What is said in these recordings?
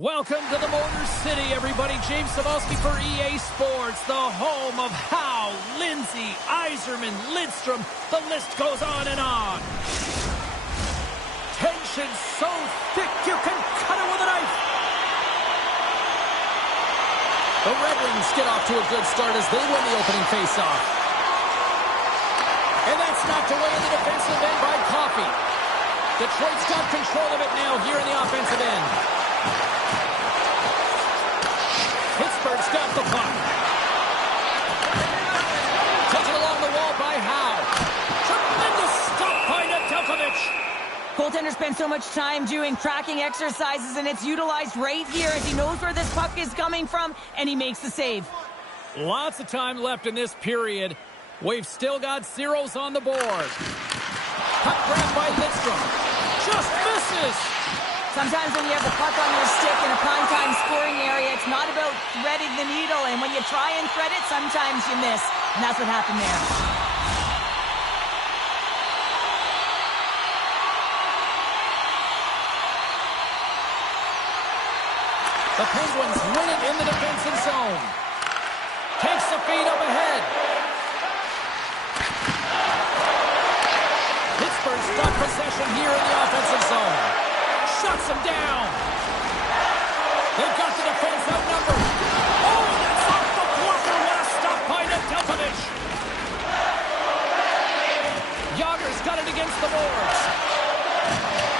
Welcome to the Motor City, everybody. James Cebulski for EA Sports, the home of Howe, Lindsay, Yzerman, Lidstrom. The list goes on and on. Tension so thick you can cut it with a knife. The Red Wings get off to a good start as they win the opening faceoff. And that's knocked away in the defensive end by Coffey. Detroit's got control of it now here in the offensive end. Pittsburgh's got the puck. Taken along the wall by Howe. Tremendous stop by Nedeljkovic. Goaltender spends so much time doing tracking exercises, and it's utilized right here as he knows where this puck is coming from, and he makes the save. Lots of time left in this period. We've still got zeros on the board. Puck grabbed by Lidstrom. Just misses. Sometimes when you have the puck on your stick in a prime-time scoring area, it's not about threading the needle, and when you try and thread it, sometimes you miss, and that's what happened there. The Penguins win it in the defensive zone. Takes the feed up ahead. Pittsburgh's got possession here in the offensive zone. Shuts him down. They've got the defense outnumbered. Oh, that's off the blocker. What a stop by Nedeljkovic. Yager's got it against the boards.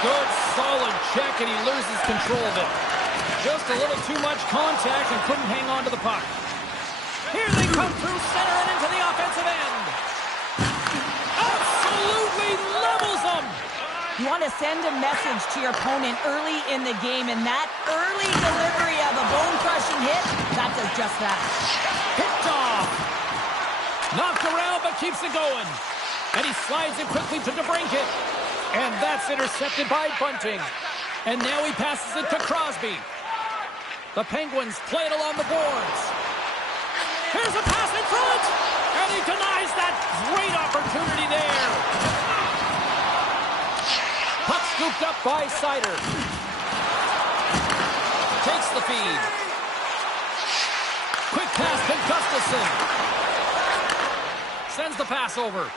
Good, solid check, and he loses control of it. Just a little too much contact and couldn't hang on to the puck. Here they come through center and into the offensive end. Absolutely levels them. You want to send a message to your opponent early in the game, and that early delivery of a bone-crushing hit, that does just that. Picked off. Knocked around, but keeps it going. And he slides it quickly to DeBrincat. And that's intercepted by Bunting. And now he passes it to Crosby. The Penguins play it along the boards. Here's a pass in front. And he denies that great opportunity there. Puck scooped up by Seider. Takes the feed. Quick pass to Gustafsson. Sends the pass over.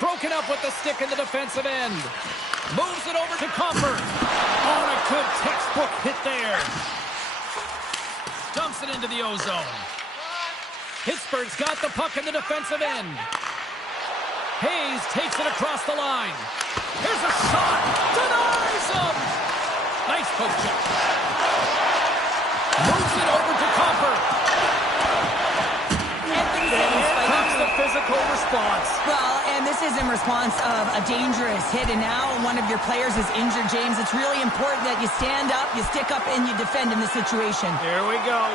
Broken up with the stick in the defensive end. Moves it over to Comfort. On a good textbook hit there. Dumps it into the O-zone. Pittsburgh's got the puck in the defensive end. Hayes takes it across the line. Here's a shot. Denies him. Nice poke check. Moves it over to Comfort. Comes the physical response. Well, and this is in response of a dangerous hit, and now one of your players is injured, James. It's really important that you stand up, you stick up, and you defend in this situation. Here we go.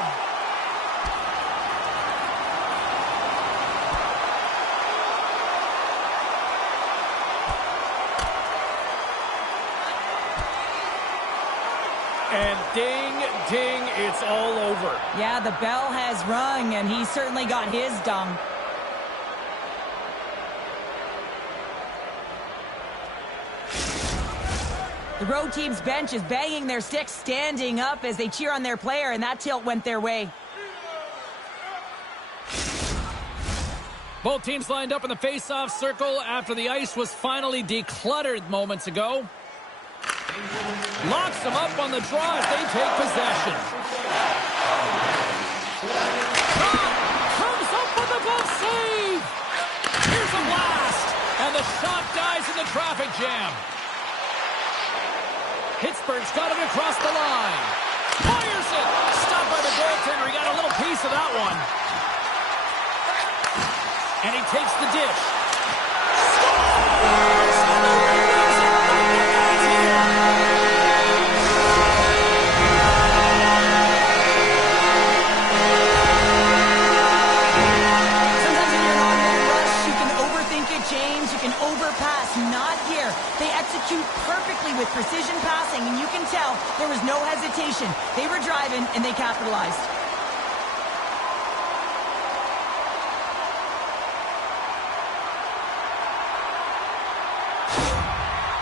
And ding, ding, it's all over. Yeah, the bell has rung, and he certainly got his dung. The road team's bench is banging their sticks, standing up as they cheer on their player, and that tilt went their way. Both teams lined up in the face-off circle after the ice was finally decluttered moments ago. Locks them up on the draw as they take possession. Comes up with a glove save. Here's a blast. And the shot dies in the traffic jam. Pittsburgh's got it across the line. Fires it. Stopped by the goaltender. He got a little piece of that one. And he takes the dish. Scores! And the Ravens are back here. Sometimes when you're in on rush, you can overthink it, James. You can overpass. Not here. They execute perfectly with precision passing, and you can tell there was no hesitation. They were driving, and they capitalized.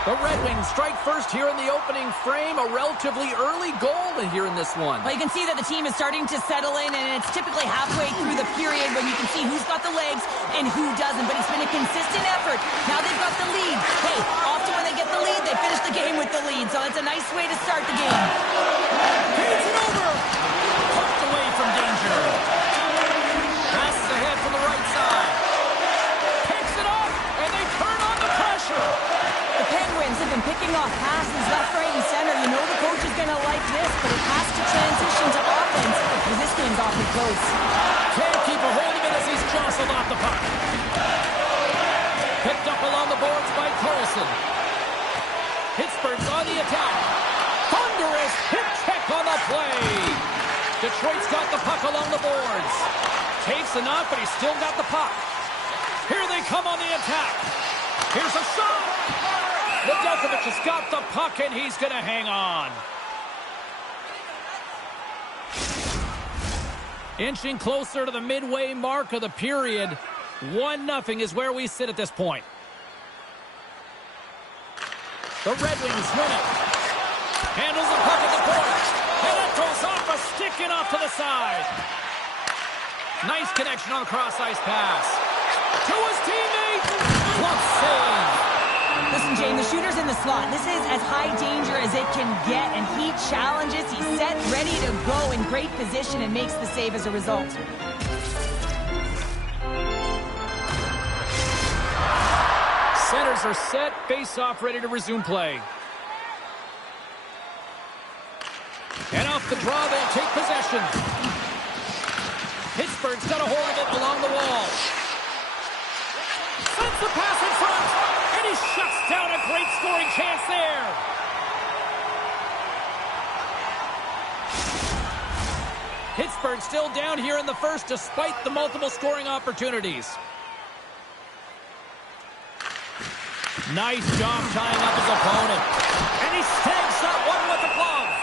The Red Wings strike first here in the opening frame. A relatively early goal here in this one. Well, you can see that the team is starting to settle in, and it's typically halfway through the period when you can see who's got the legs and who doesn't. But it's been a consistent effort. Now they've got the lead. Hey, often when they get the lead, they finish the game with the lead. So it's a nice way to start the game. Feeds it over. Pumped away from danger. Passes ahead from the right side. Picks it up, and they turn on the pressure. The Penguins have been picking off passes left, right, and center. You know the coach is going to like this, but it has to transition to offense because this game's awfully close. Can't keep a hold of it as he's jostled off the puck. Picked up along the boards by Carlson. Pittsburgh's on the attack. Thunderous hip check on the play. Detroit's got the puck along the boards. Takes a knock, but he's still got the puck. Here they come on the attack. Here's a shot. Nedeljkovic has got the puck, and he's going to hang on. Inching closer to the midway mark of the period. 1-0 is where we sit at this point. The Red Wings win it. Handles the puck at the point. And it goes off a stick and off to the side. Nice connection on the cross-ice pass. To his teammate. Glove save. Listen, Jane, the shooter's in the slot. This is as high danger as it can get, and he challenges. He's set, ready to go, in great position, and makes the save as a result. Centers are set, face-off ready to resume play. And off the draw, they'll take possession. Pittsburgh's got a hold of it along the wall. Sends the pass in front, and he shuts down a great scoring chance there. Pittsburgh still down here in the first despite the multiple scoring opportunities. Nice job tying up his opponent. And he snags that one with the glove.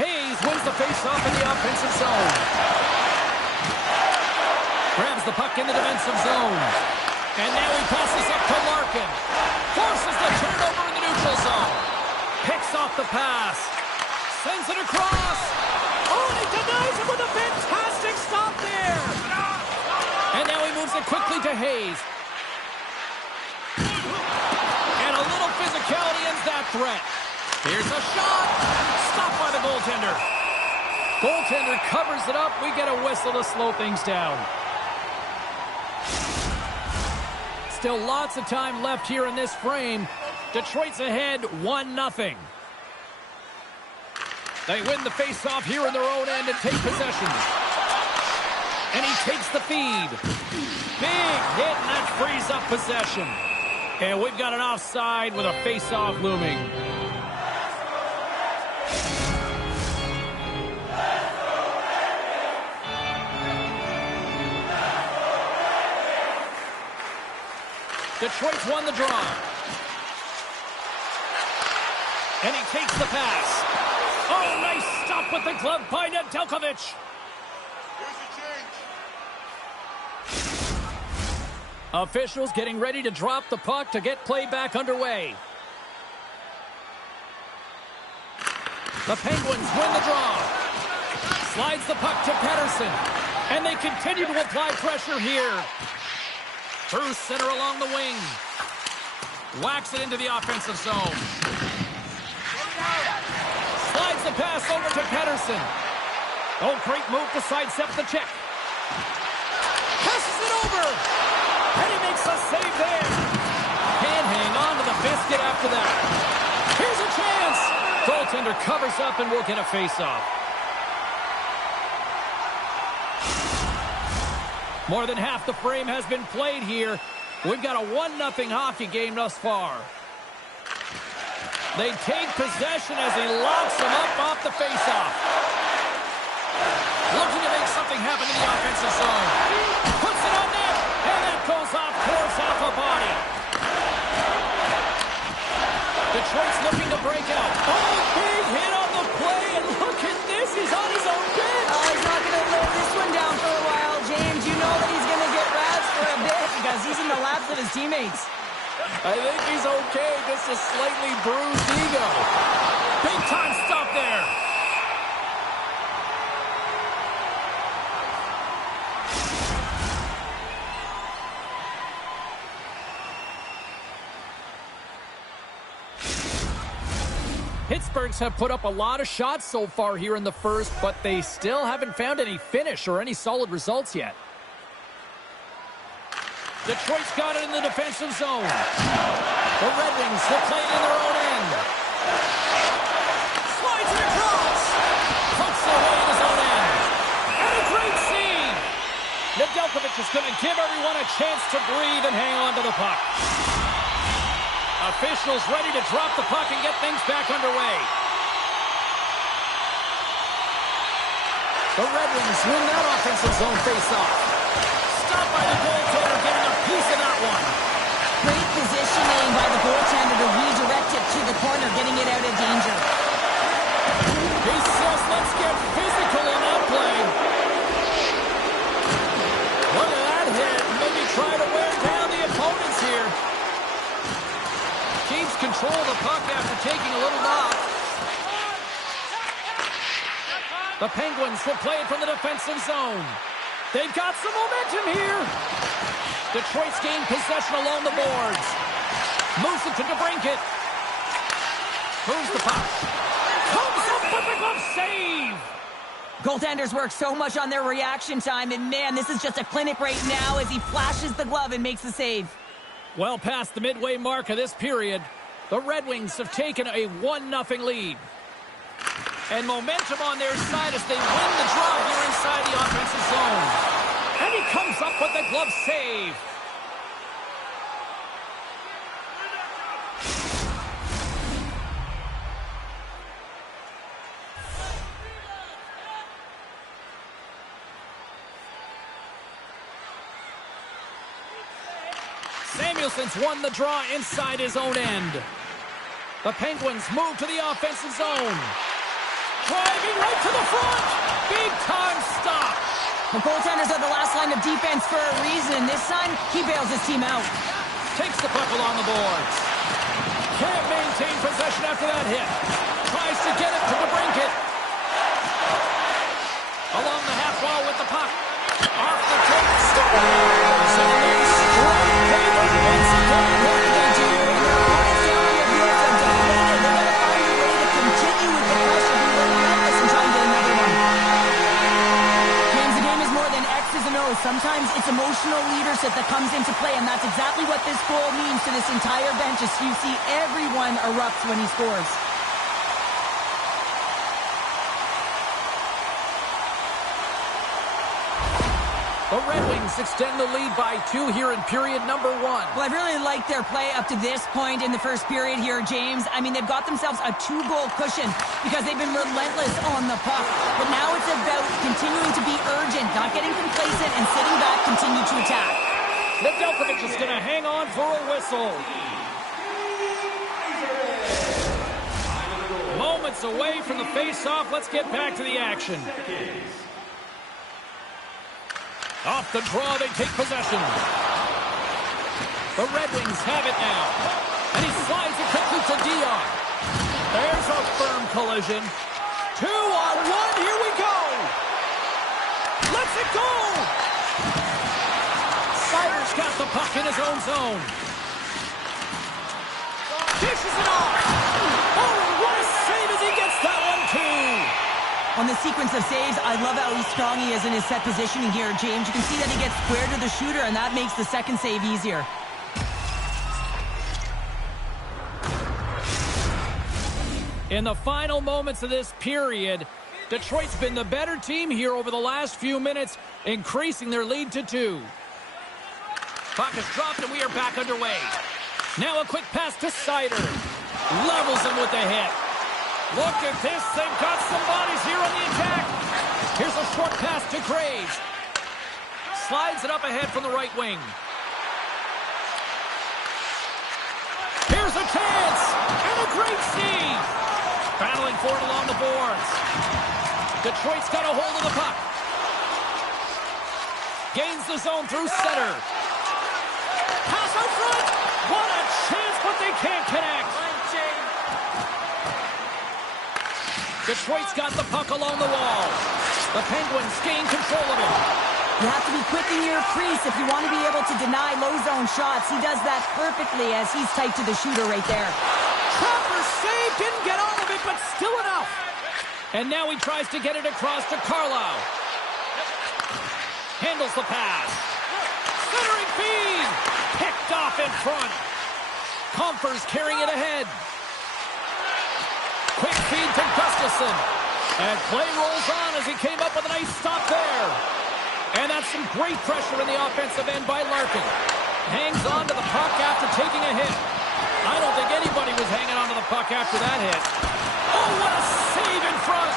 Hayes wins the faceoff in the offensive zone. Grabs the puck in the defensive zone. And now he passes up to Larkin. Forces the turnover in the neutral zone. Picks off the pass. Sends it across. Oh, and he denies it with a fantastic stop there. And now he moves it quickly to Hayes. And a little physicality ends that threat. Here's a shot. Stopped by the goaltender. Goaltender covers it up. We get a whistle to slow things down. Still lots of time left here in this frame. Detroit's ahead 1-0. They win the faceoff here in their own end and take possession. And he takes the feed. Big hit, and that frees up possession. And we've got an offside with a faceoff looming. Detroit's won the draw. And he takes the pass. Oh, nice stop with the glove by Nedeljkovic. Officials getting ready to drop the puck to get play back underway. The Penguins win the draw. Slides the puck to Pettersson. And they continue to apply pressure here. Through center along the wing. Whacks it into the offensive zone. Slides the pass over to Pettersson. Oh, great move to sidestep the check. Passes it over. And he makes a save there. Can't hang on to the biscuit after that. Here's a chance. Goaltender covers up and we'll get a face-off. More than half the frame has been played here. We've got a 1-0 hockey game thus far. They take possession as he locks them up off the faceoff. Looking to make something happen in the offensive zone. Puts it on net, and that goes off course off a ball. Detroit's looking to break out. Oh, big hit on the play, and look at this. He's on his own bench. Oh, he's not going to lay this one down for a while, James. You know that he's going to get razzed for a bit because he's in the laps of his teammates. I think he's okay. Just a slightly bruised ego. Big time stop there. Pittsburghs have put up a lot of shots so far here in the first, but they still haven't found any finish or any solid results yet. Detroit's got it in the defensive zone. The Red Wings will play it in their own end. Slides it across. Puts it away in his own end. And a great save. Nedeljkovic is going to give everyone a chance to breathe and hang on to the puck. Officials ready to drop the puck and get things back underway. The Red Wings win that offensive zone face-off. Stopped by the goaltender, getting a piece of that one. Great positioning by the goaltender to redirect it to the corner, getting it out of danger. He says, let's get physical in that play. Look at that hit. Maybe try to wear down the opponents here. Keeps control of the puck after taking a little knock. The Penguins will play it from the defensive zone. They've got some momentum here. Detroit's gained possession along the boards. Moves it to DeBrincat. Moves the puck. Comes up with a glove save. Goaltenders work so much on their reaction time, and man, this is just a clinic right now as he flashes the glove and makes the save. Well past the midway mark of this period, the Red Wings have taken a 1-0 lead. And momentum on their side as they win the draw here inside the offensive zone. And he comes up with the glove save. Samuelson's won the draw inside his own end. The Penguins move to the offensive zone. Driving right to the front. Big time stop. The goaltenders are the last line of defense for a reason. This time, he bails his team out. Takes the puck along the boards. Can't maintain possession after that hit. Tries to get it to DeBrincat. Along the half wall with the puck. Off the tape. Scores. And they strike paper once again. What do they do? Opponents down on the field are dominated. They're going to find a way to continue with the pressure. Be relentless and try and get another one. James, the game is more than X's and O's. Sometimes it's emotional leadership that comes into play, and that's exactly what this goal means to this entire bench as you see everyone erupts when he scores. The Red Wings extend the lead by 2 here in period number 1. Well, I really liked their play up to this point in the first period here, James. I mean, they've got themselves a 2-goal cushion because they've been relentless on the puck. But now it's about continuing to be urgent, not getting complacent, and sitting back, continue to attack. Nedeljkovic is going to hang on for a whistle. Moments away from the face-off. Let's get back to the action. Off the draw, they take possession. The Red Wings have it now. And he slides it quickly to Dion. There's a firm collision. 2-on-1, here we go. Let's it go. Sider's got the puck in his own zone. Dishes it off. Oh, what a save as he gets that one, too. On the sequence of saves, I love how strong he is in his set positioning here, James. You can see that he gets square to the shooter, and that makes the second save easier. In the final moments of this period, Detroit's been the better team here over the last few minutes, increasing their lead to 2. Puck is dropped, and we are back underway. Now a quick pass to Sider. Levels him with the hit. Look at this. They've got some bodies here on the attack. Here's a short pass to Graves. Slides it up ahead from the right wing. Here's a chance. And a Great save! Battling for it along the boards. Detroit's got a hold of the puck. Gains the zone through center. Pass out front. What a chance, but they can't connect. Detroit's got the puck along the wall. The Penguins gain control of it. You have to be quick in your crease if you want to be able to deny low zone shots. He does that perfectly as he's tight to the shooter right there. Trapper save, didn't get all of it, but still enough. And now he tries to get it across to Carlisle. Handles the pass. Centering feed. Picked off in front. Compher's carrying it ahead. Quick feed to Gustafsson. And play rolls on as he came up with a nice stop there. And that's some great pressure in the offensive end by Larkin. Hangs on to the puck after taking a hit. I don't think anybody was hanging on to the puck after that hit. Oh, what a save in front.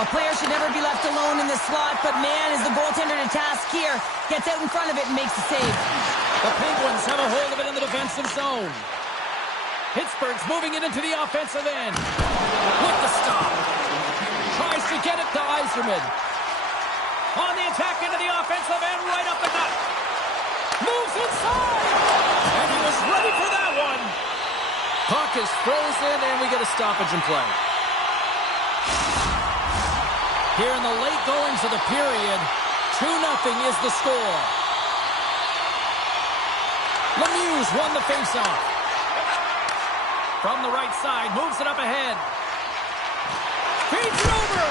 A player should never be left alone in the slot, but man, is the goaltender to task here. Gets out in front of it and makes the save. The Penguins have a hold of it in the defensive zone. Pittsburgh's moving it into the offensive end. With the stop. Tries to get it to Yzerman. On the attack into the offensive end, right up the gut. Moves inside. And he was ready for that one. Puck is frozen, and we get a stoppage in play. Here in the late goings of the period, 2-0 is the score. Lemieux won the faceoff. From the right side, moves it up ahead. Feeds it over.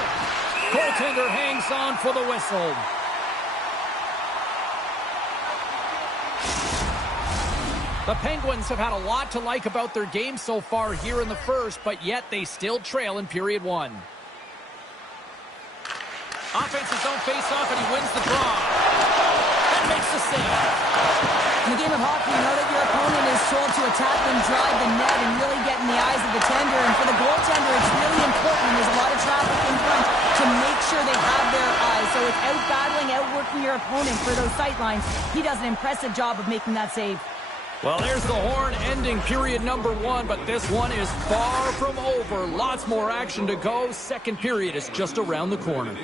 Goaltender hangs on for the whistle. The Penguins have had a lot to like about their game so far here in the first, but yet they still trail in period one. Offense his own face-off, and he wins the draw. And makes the save. In the game of hockey, you know that your opponent is told to attack and drive the net and really get in the eyes of the tender. And for the goaltender, it's really important when there's a lot of traffic in front to make sure they have their eyes. So it's out-battling, outworking your opponent for those sight lines. He does an impressive job of making that save. Well, there's the horn ending period number one, but this one is far from over. Lots more action to go. Second period is just around the corner.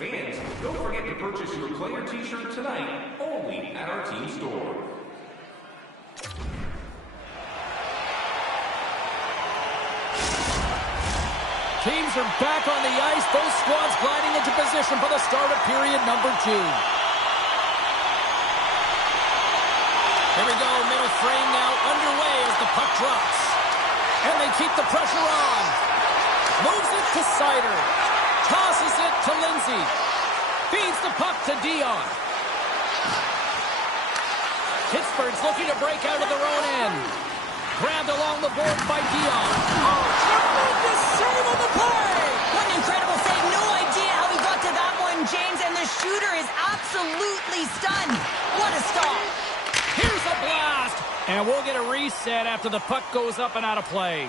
Fans, don't forget to purchase your player t-shirt tonight, only at our team store. Teams are back on the ice. Both squads gliding into position for the start of period number two. Here we go, middle frame now underway as the puck drops. And they keep the pressure on. Moves it to Seider. Tosses it to Lindsay. Feeds the puck to Dion. Pittsburgh's looking to break out of their own end. Grabbed along the board by Dion. Oh, tremendous save on the play! What an incredible save. No idea how he got to that one, James. And the shooter is absolutely stunned. What a stop. Here's a blast. And we'll get a reset after the puck goes up and out of play.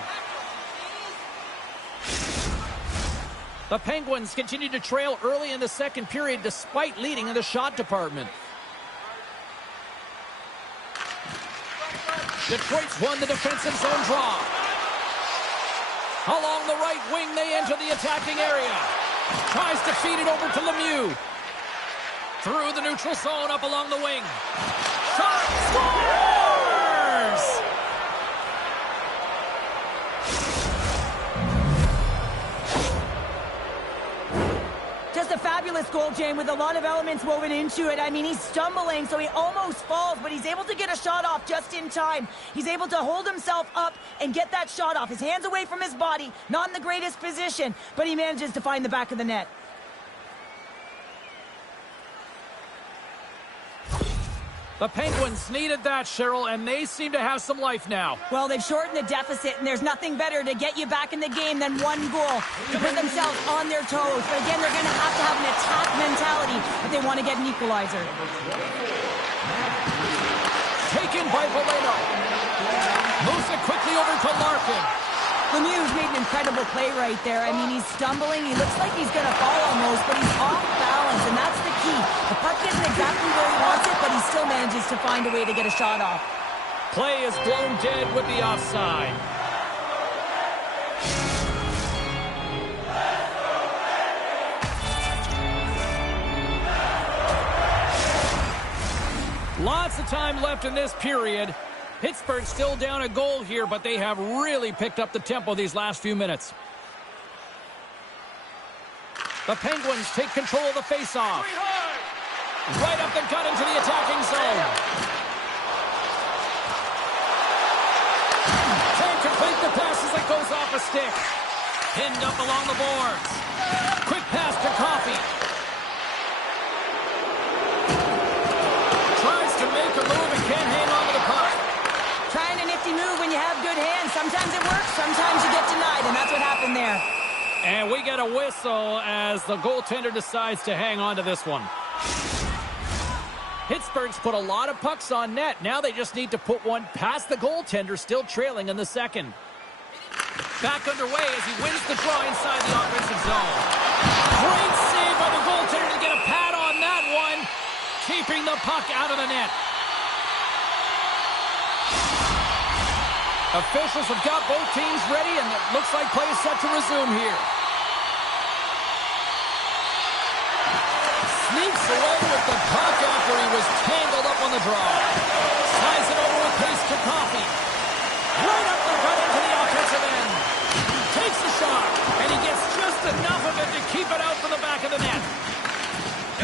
The Penguins continue to trail early in the second period despite leading in the shot department. Detroit's won the defensive zone draw. Along the right wing, they enter the attacking area. Tries to feed it over to Lemieux. Through the neutral zone, up along the wing. Shot, scores! Just a fabulous goal, Jane, with a lot of elements woven into it. I mean, he's stumbling, so he almost falls, but he's able to get a shot off just in time. He's able to hold himself up and get that shot off. His hands away from his body, not in the greatest position, but he manages to find the back of the net. The Penguins needed that, Cheryl, and they seem to have some life now. Well, they've shortened the deficit, and there's nothing better to get you back in the game than one goal to put themselves on their toes. But again, they're going to have an attack mentality if they want to get an equalizer. Taken by Valeno. Moves it quickly over to Larkin. Lemieux made an incredible play right there. I mean, he's stumbling. He looks like he's going to fall almost, but he's off balance, and that's the key. The puck isn't exactly where he wants it, but he still manages to find a way to get a shot off. Play is blown dead with the offside. Lots of time left in this period. Pittsburgh still down a goal here, but they have really picked up the tempo these last few minutes. The Penguins take control of the faceoff. Right up the gut into the attacking zone. Can't complete the pass as it goes off a stick. Pinned up along the boards. Quick pass to Coffey. Tries to make a move and can't hang on to the puck. Trying a nifty move when you have good hands. Sometimes it works, sometimes you get denied, and that's what happened there. And we get a whistle as the goaltender decides to hang on to this one. Pittsburgh's put a lot of pucks on net. Now they just need to put one past the goaltender, still trailing in the second. Back underway as he wins the draw inside the offensive zone. Great save by the goaltender to get a pad on that one, keeping the puck out of the net. Officials have got both teams ready, and it looks like play is set to resume here. Sneaks away with the puck after he was tangled up on the draw. Slides it over with pace to Coffey. Right up the gut into the offensive end. Takes the shot, and he gets just enough of it to keep it out from the back of the net.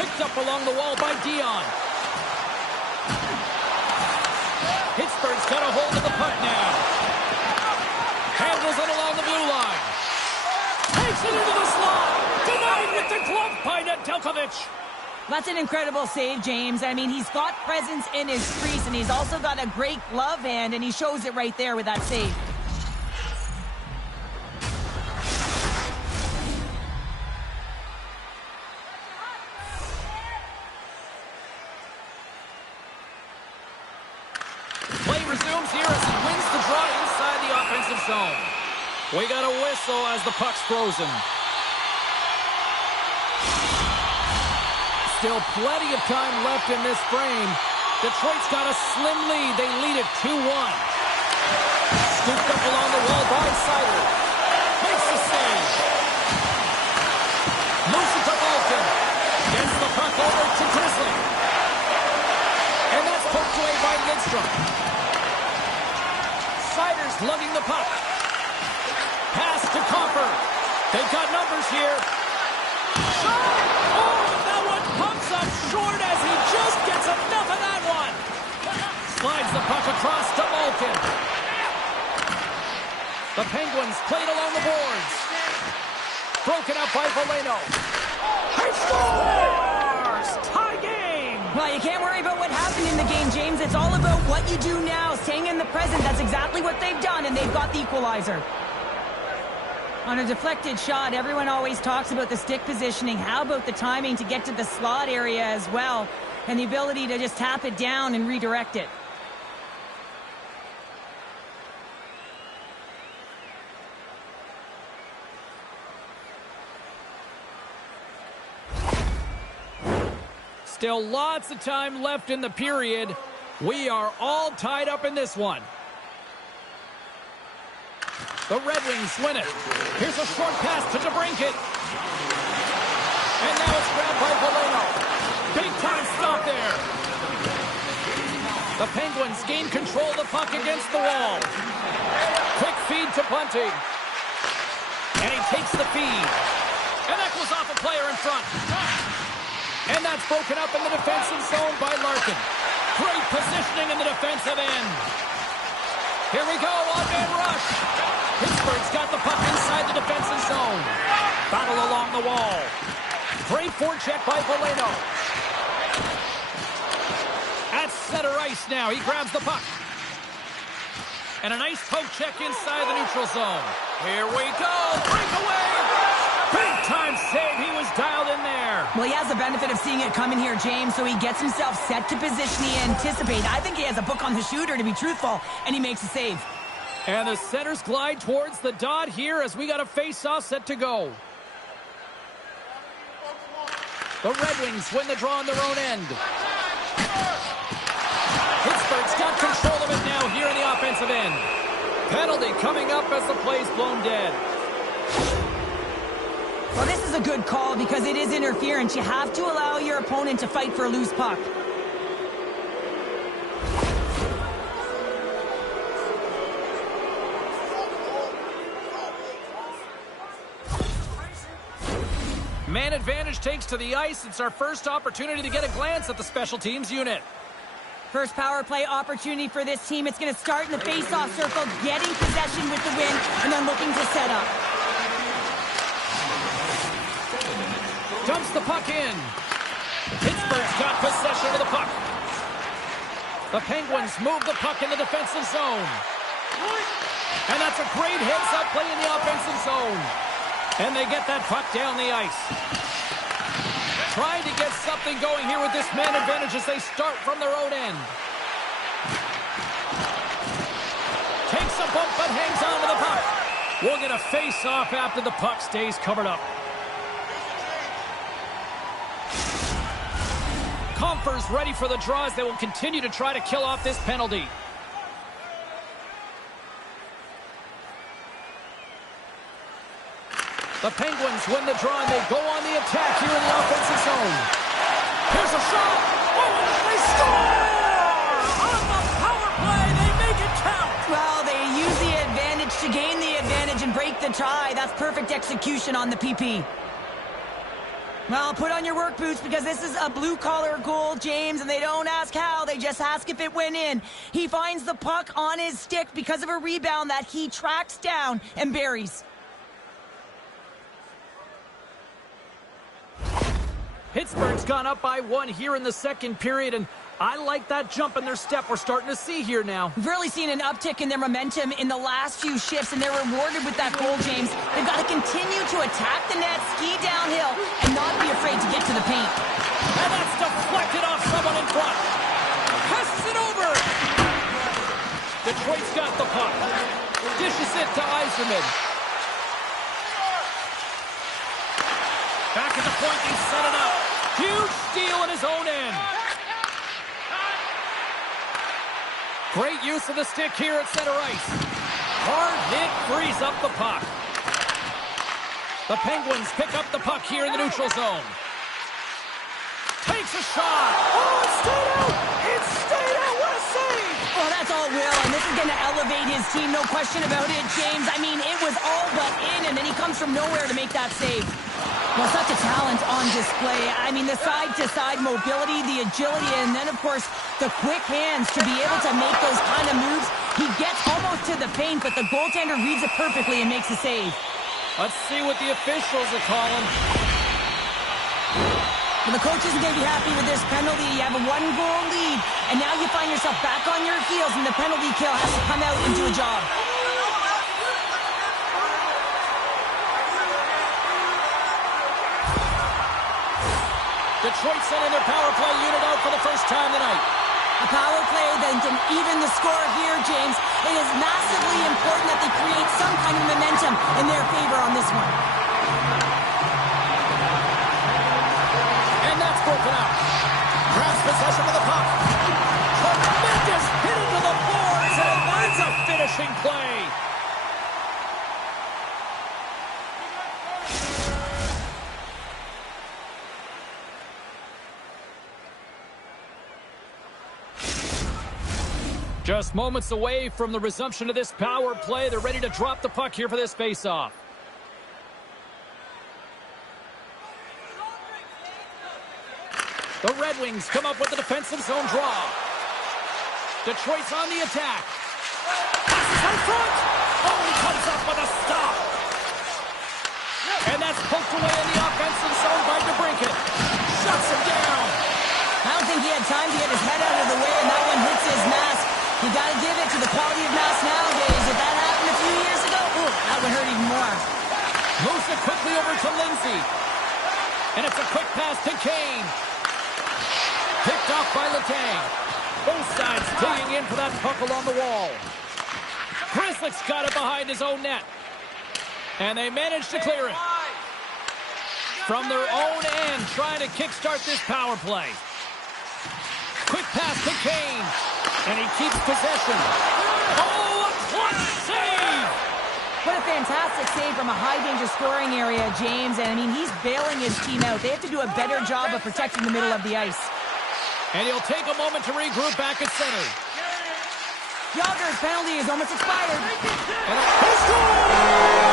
Picked up along the wall by Dion. Pittsburgh's got a hold of the puck now. Handles it along the blue line. Takes it into the slot. Denied with the glove by Nedeljkovic. That's an incredible save, James. I mean, he's got presence in his crease, and he's also got a great glove hand, and he shows it right there with that save. Play resumes here as he wins the draw inside the offensive zone. We got a whistle as the puck's frozen. Still plenty of time left in this frame. Detroit's got a slim lead. They lead it 2-1. Scooped up along the wall by Seider. Makes the save. Moves it to Malkin. Gets the puck over to Grizzly. And that's poked away by Lidstrom. Seider's lugging the puck. Pass to Copper. They've got numbers here. Shot! Oh, that one pumps up short as he just gets enough of that one. Slides the puck across to Malkin. The Penguins played along the boards. Broken up by Valeno. He scores! Tie game! Well, you can't worry about what happened in the game, James. It's all about what you do now, staying in the present. That's exactly what they've done, and they've got the equalizer. On a deflected shot, everyone always talks about the stick positioning. How about the timing to get to the slot area as well, and the ability to just tap it down and redirect it? Still lots of time left in the period. We are all tied up in this one. The Red Wings win it. Here's a short pass to DeBrincat. And now it's grabbed by Valeno. Big time stop there. The Penguins gain control of the puck against the wall. Quick feed to Bunting. And he takes the feed. And that goes off a player in front. And that's broken up in the defensive zone by Larkin. Great positioning in the defensive end. Here we go, on-man rush. Pittsburgh's got the puck inside the defensive zone. Battle along the wall. Great forecheck by Valeno. At center ice now, he grabs the puck. And a nice poke check inside the neutral zone. Here we go, breakaway. Big time save, he was dialed in there. Well, he has the benefit of seeing it coming here, James, so he gets himself set to position he anticipates. I think he has a book on the shooter, to be truthful, and he makes a save. And the centers glide towards the dot here as we got a face-off set to go. The Red Wings win the draw on their own end. Pittsburgh's got control of it now here in the offensive end. Penalty coming up as the play's blown dead. Well, this is a good call because it is interference. You have to allow your opponent to fight for a loose puck. Man advantage takes to the ice. It's our first opportunity to get a glance at the special teams unit. First power play opportunity for this team. It's going to start in the face-off circle, getting possession with the win, and then looking to set up. Dumps the puck in. Pittsburgh's got possession of the puck. The Penguins move the puck in the defensive zone. And that's a great heads-up play in the offensive zone. And they get that puck down the ice. Trying to get something going here with this man advantage as they start from their own end. Takes a bump but hangs on to the puck. We'll get a face-off after the puck stays covered up. Compher's ready for the draw as they will continue to try to kill off this penalty. The Penguins win the draw and they go on the attack here in the offensive zone. Here's a shot. Oh, and they score! On the power play, they make it count. Well, they use the advantage to gain the advantage and break the tie. That's perfect execution on the PP. Well, put on your work boots because this is a blue-collar goal, James, and they don't ask how. They just ask if it went in. He finds the puck on his stick because of a rebound that he tracks down and buries. Pittsburgh's gone up by 1 here in the second period, and I like that jump in their step we're starting to see here now. We've really seen an uptick in their momentum in the last few shifts, and they're rewarded with that goal, James. They've got to continue to attack the net, ski downhill, and not be afraid to get to the paint. And that's deflected off someone in front. Passes it over. Detroit's got the puck. Dishes it to Yzerman. Back at the point, they set it up. Huge steal in his own end. Great use of the stick here at center ice. Hard hit frees up the puck. The Penguins pick up the puck here in the neutral zone. Takes a shot. Oh, it stayed out. It stayed out. What a save. Well, that's all Will, and this is going to elevate his team, no question about it, James. I mean, it was all but in, and then he comes from nowhere to make that save. Well, such a talent on display. I mean, the side-to-side mobility, the agility, and then, of course, the quick hands to be able to make those kind of moves. He gets almost to the paint, but the goaltender reads it perfectly and makes a save. Let's see what the officials are calling. Well, the coach isn't going to be happy with this penalty. You have a 1-goal lead, and now you find yourself back on your heels, and the penalty kill has to come out and do a job. Detroit sending their power play unit out for the first time tonight. A power play that can even the score here, James. It is massively important that they create some kind of momentum in their favor on this one. And that's broken out. Grabs possession of the puck. Tremendous hit into the boards, and that's a finishing play. Just moments away from the resumption of this power play. They're ready to drop the puck here for this face-off. The Red Wings come up with the defensive zone draw. Detroit's on the attack. Passes out front. Oh, he comes up with a stop. And that's poked away in the offensive zone by DeBrincat. Shuts him down. I don't think he had time to get his head out of the way, and that one hits his mask. You got to give it to the quality of mask nowadays. If that happened a few years ago, ooh, that would hurt even more. Moves it quickly over to Lindsay. And it's a quick pass to Kane. Picked off by Letang. Both sides digging in for that puck along the wall. Grzelcyk's got it behind his own net. And they manage to clear it. From their own end, trying to kickstart this power play. Quick pass to Kane. And he keeps possession. Oh, a clutch save! What a fantastic save from a high-danger scoring area, James. And, I mean, he's bailing his team out. They have to do a better job of protecting the middle of the ice. And he'll take a moment to regroup back at center. Yager's penalty is almost expired. And he scores!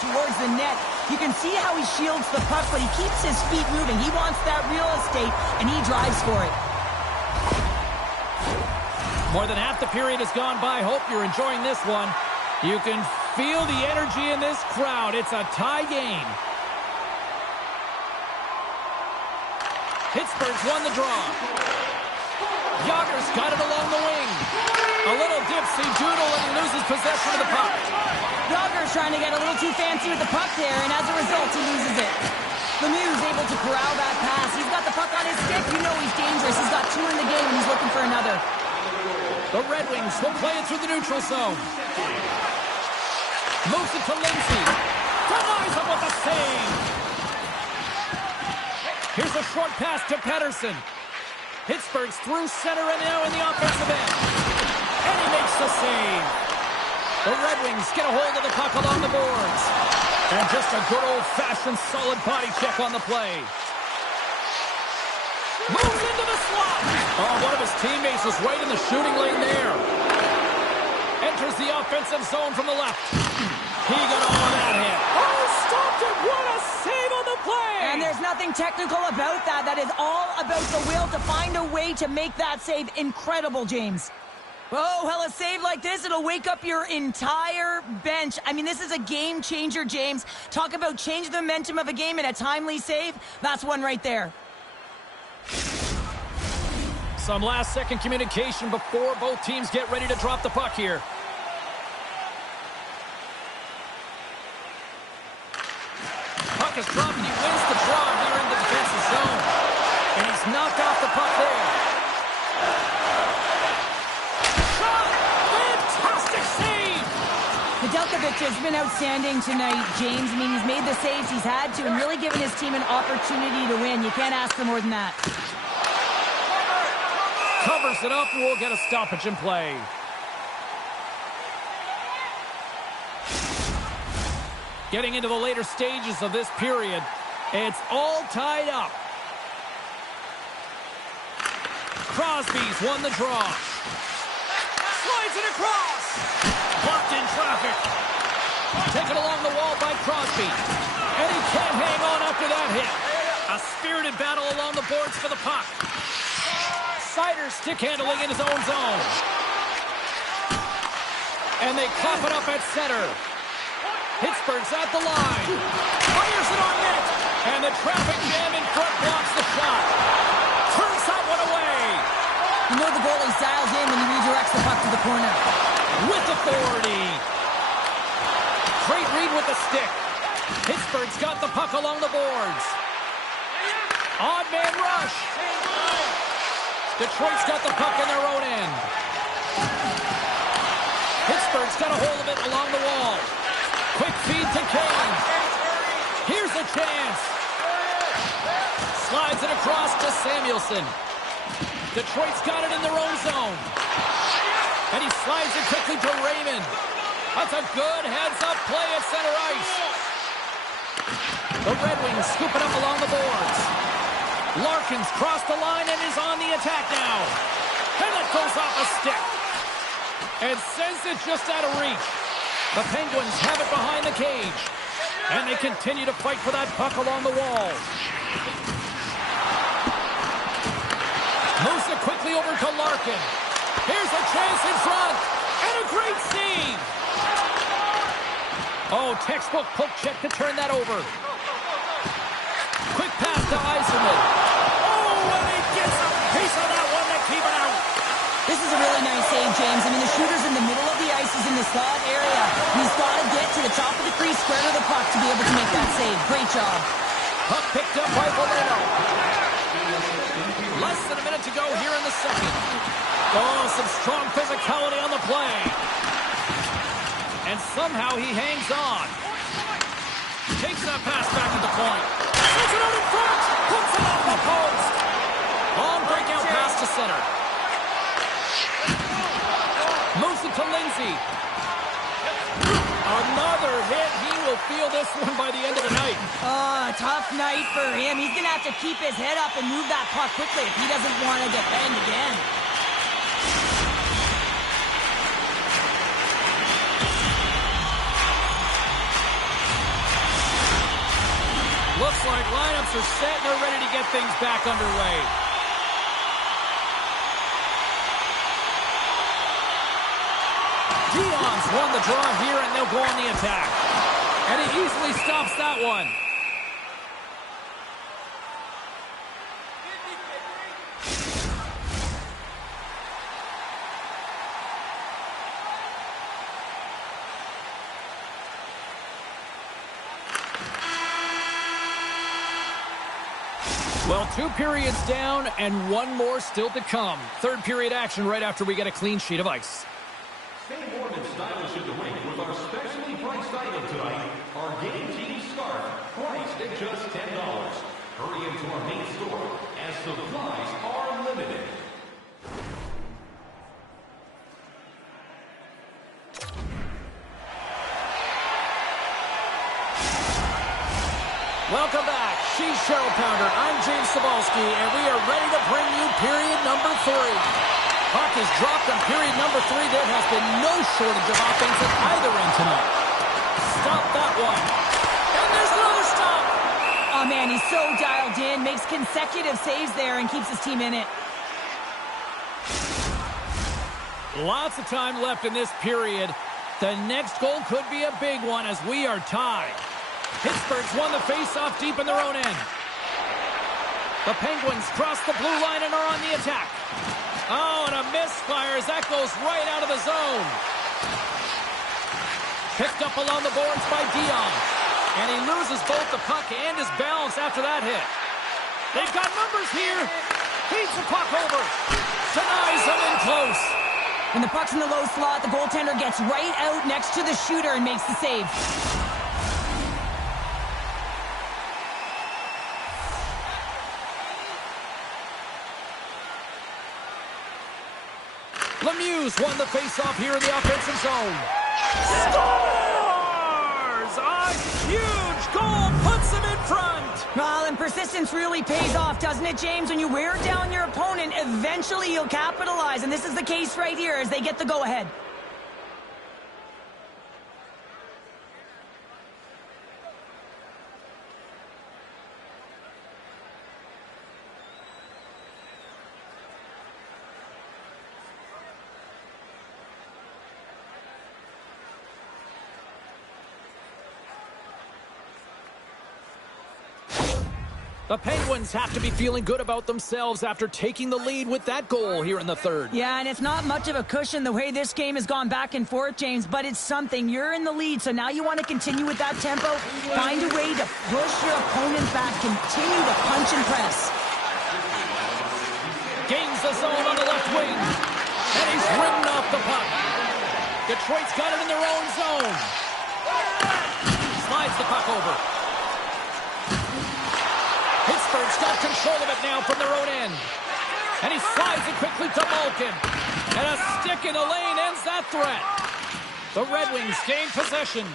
towards the net. You can see how he shields the puck, but he keeps his feet moving. He wants that real estate, and he drives for it. More than half the period has gone by. Hope you're enjoying this one. You can feel the energy in this crowd. It's a tie game. Pittsburgh's won the draw. Yager's got it along the wing. A little dipsy doodle and he loses possession of the puck. Yager's trying to get a little too fancy with the puck there, and as a result, he loses it. Lemieux is able to corral that pass. He's got the puck on his stick. You know he's dangerous. He's got 2 in the game, and he's looking for another. The Red Wings will play it through the neutral zone. Moves it to Lindsay. Denies him with a save. Here's a short pass to Pettersson. Pittsburgh's through center and now in the offensive end. And he makes the save. The Red Wings get a hold of the puck along the boards. And just a good old-fashioned solid body check on the play. Moves into the slot. Oh, one of his teammates was right in the shooting lane there. Enters the offensive zone from the left. He got all of that hit. Oh, stopped it. What a save on the play. And there's nothing technical about that. That is all about the will to find a way to make that save. Incredible, James. Oh, well, a save like this, it'll wake up your entire bench. I mean, this is a game changer, James. Talk about change the momentum of a game in a timely save. That's one right there. Some last-second communication before both teams get ready to drop the puck here. Puck is dropped and he wins the draw here in the defensive zone. And he's knocked off the puck there. Shot! Fantastic save! Nedeljkovic has been outstanding tonight, James. I mean, he's made the saves he's had to and really given his team an opportunity to win. You can't ask for more than that. Covers it up and we'll get a stoppage in play. Getting into the later stages of this period, it's all tied up. Crosby's won the draw. Slides it across. Blocked in traffic. Taken along the wall by Crosby. And he can't hang on after that hit. A spirited battle along the boards for the puck. Sider's stick handling in his own zone. And they clap it up at center. Pittsburgh's at the line. Fires it on net. And the traffic jam in front blocks the shot. Turns that one away. You know the goalie dials in when he redirects the puck to the corner. With authority. Great read with the stick. Pittsburgh's got the puck along the boards. Odd man rush. Detroit's got the puck in their own end. Pittsburgh's got a hold of it along the wall. Quick feed to Kane. Here's a chance. Slides it across to Samuelson. Detroit's got it in their own zone. And he slides it quickly to Raymond. That's a good heads-up play at center ice. The Red Wings scoop it up along the boards. Larkin's crossed the line and is on the attack now. And it goes off a stick. And sends it just out of reach. The Penguins have it behind the cage. And they continue to fight for that puck along the wall. Moves it quickly over to Larkin. Here's a chance in front. And a great save. Oh, textbook poke check to turn that over. Quick pass to Yzerman. Oh, and he gets a piece of that one to keep it out. This is a really nice save, James. I mean, the shooter's in the middle of the ice. He's in the slot area. He's got to get to the top of the crease, square to the puck to be able to make that save. Great job. Puck picked up by Bolino. Less than a minute to go here in the second. Oh, some strong physicality on the play. And somehow he hangs on. Takes that pass back to the point. Sends it out in front. Puts it off the post. Long breakout pass to center. Moves it to Lindsay. Another hit. He will feel this one by the end of the night. Oh, tough night for him. He's going to have to keep his head up and move that puck quickly if he doesn't want to get banged again. Looks like lineups are set and they're ready to get things back underway. Dion's won the draw here, and they'll go on the attack. And he easily stops that one. Well, 2 periods down and 1 more still to come. Third period action right after we get a clean sheet of ice. Stay warm and stylish in the rink with our specially priced item tonight, our Game Team Scarf, priced at just $10. Hurry into our main store as supplies are limited. Welcome back. She's Cheryl Pounder. I'm James Cebulski, and we are ready to bring you period number 3. Puck is dropped on period number 3. There has been no shortage of offense at either end tonight. Stop that one. And there's another stop. Oh, man, he's so dialed in. Makes consecutive saves there and keeps his team in it. Lots of time left in this period. The next goal could be a big one as we are tied. Pittsburgh's won the face-off deep in their own end. The Penguins cross the blue line and are on the attack. Oh, and a misfire as that goes right out of the zone. Picked up along the boards by Dion. And he loses both the puck and his balance after that hit. They've got numbers here. Feeds the puck over. Denies him in close. When the puck's in the low slot, the goaltender gets right out next to the shooter and makes the save. Lemieux won the face-off here in the offensive zone. Scores! A huge goal puts him in front. Well, and persistence really pays off, doesn't it, James? When you wear down your opponent, eventually you'll capitalize. And this is the case right here as they get the go-ahead. The Penguins have to be feeling good about themselves after taking the lead with that goal here in the third. Yeah, and it's not much of a cushion the way this game has gone back and forth, James, but it's something. You're in the lead, so now you want to continue with that tempo. Find a way to push your opponent back. Continue to punch and press. Gains the zone on the left wing. And he's ridden off the puck. Detroit's got it in their own zone. Slides the puck over. Pittsburgh's got control of it now from their own end. And he slides it quickly to Malkin. And a stick in the lane ends that threat. The Red Wings gain possession.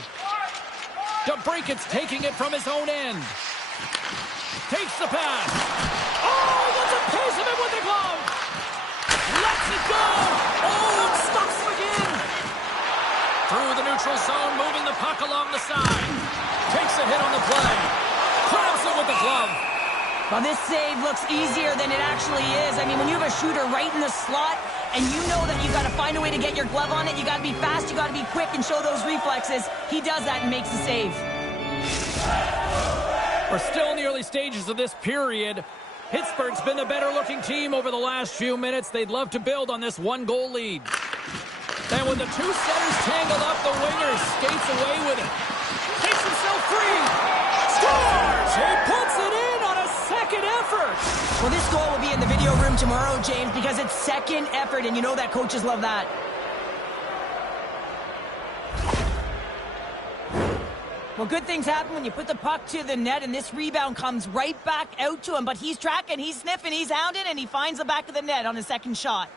DeBrinket's taking it from his own end. Takes the pass. Oh, he gets a piece of it with the glove. Lets it go. Oh, and stops him again. Through the neutral zone, moving the puck along the side. Takes a hit on the play. Grabs it with the glove. Well, this save looks easier than it actually is. I mean, when you have a shooter right in the slot and you know that you've got to find a way to get your glove on it, you got to be fast, you got to be quick and show those reflexes. He does that and makes the save. We're still in the early stages of this period. Pittsburgh's been the better-looking team over the last few minutes. They'd love to build on this one-goal lead. And with the two centers tangled up, the winger skates away with it. Takes himself free. Scores! He puts it in on a second effort. Well, this goal will be in the video room tomorrow, James, because it's second effort, and you know that coaches love that. Well, good things happen when you put the puck to the net, and this rebound comes right back out to him. But he's tracking, he's sniffing, he's hounding, and he finds the back of the net on his second shot.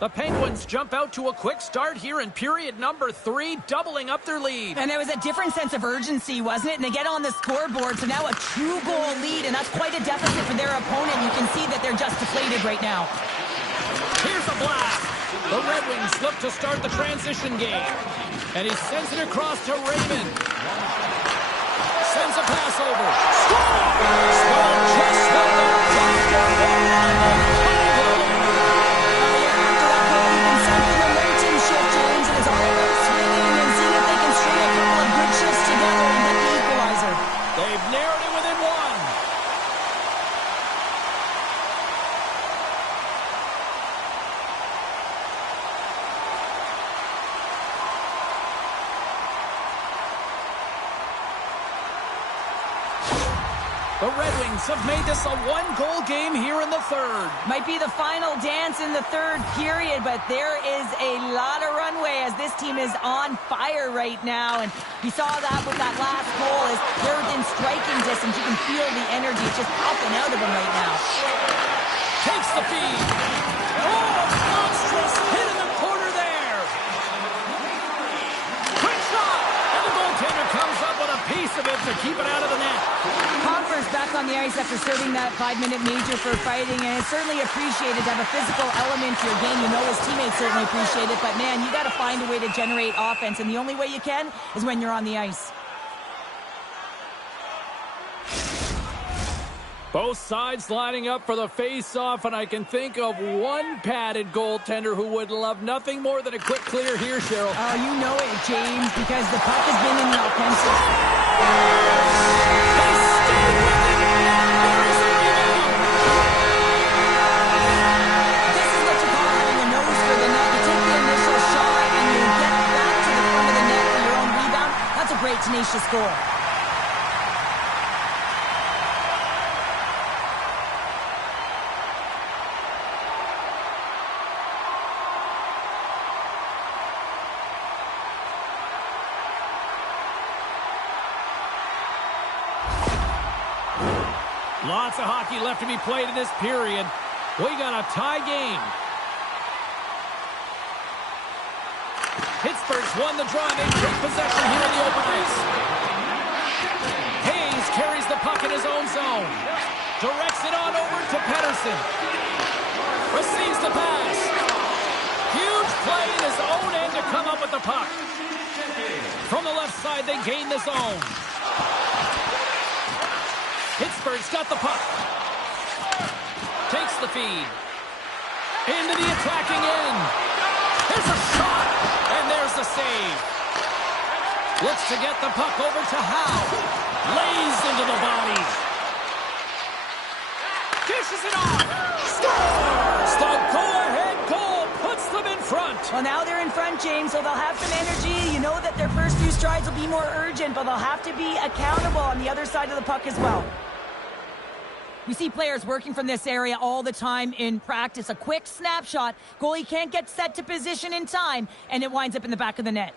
The Penguins jump out to a quick start here in period number 3, doubling up their lead. And there was a different sense of urgency, wasn't it? And they get on the scoreboard, so now a 2-goal lead, and that's quite a deficit for their opponent. You can see that they're just deflated right now. Here's a blast. The Red Wings look to start the transition game. And he sends it across to Raymond. Sends a pass over. Score! Score just got the After that goal, you can sense the momentum shift, James, and it's all about swinging and seeing if they can string a couple of good shifts together and get the equalizer. They've narrowed it within 1. The Red Wings have made this a 1-goal game here in the 3rd. Might be the final dance in the 3rd period, but there is a lot of runway as this team is on fire right now. And we saw that with that last goal as they're within striking distance. You can feel the energy. It's just popping out of them right now. Takes the feed. Oh, monstrous hit in the corner there. Quick shot. And the goaltender comes up with a piece of it to keep it out of the net. Confer's back on the ice after serving that 5-minute major for fighting, and it's certainly appreciated to have a physical element to your game. You know his teammates certainly appreciate it, but man, you got to find a way to generate offense, and the only way you can is when you're on the ice. Both sides lining up for the face-off, and I can think of one padded goaltender who would love nothing more than a quick clear here, Cheryl. Oh, you know it, James, because the puck has been in the offensive. They stay with it, and there is a rebound. This is what you call having a nose for the net. You take the initial shot, and you get back to the front of the net for your own rebound. That's a great, tenacious goal. Lots of hockey left to be played in this period. We got a tie game. Pittsburgh's won the draw. They take possession here in the open ice. Hayes carries the puck in his own zone. Directs it on over to Pettersson. Receives the pass. Huge play in his own end to come up with the puck. From the left side, they gain the zone. Pittsburgh's got the puck. Takes the feed. Into the attacking end. There's a shot. And there's the save. Looks to get the puck over to Howe. Lays into the body. Dishes it off. Scores! The go-ahead goal puts them in front. Well, now they're in front, James, so they'll have some energy. You know that their first few strides will be more urgent, but they'll have to be accountable on the other side of the puck as well. We see players working from this area all the time in practice. A quick snapshot. Goalie can't get set to position in time, and it winds up in the back of the net.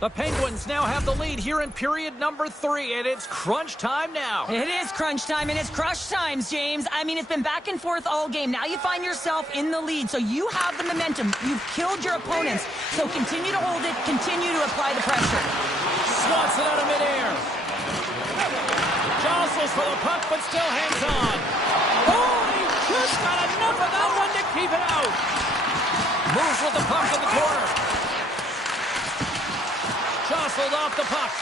The Penguins now have the lead here in period number 3, and it's crunch time now. It is crunch time, and it's crush times, James. I mean, it's been back and forth all game. Now you find yourself in the lead, so you have the momentum. You've killed your opponents, so continue to hold it, continue to apply the pressure. Swats it out of midair. Jostles for the puck, but still hangs on. Oh, he just got enough of that one to keep it out. Moves with the puck in the corner. Jostled off the puck.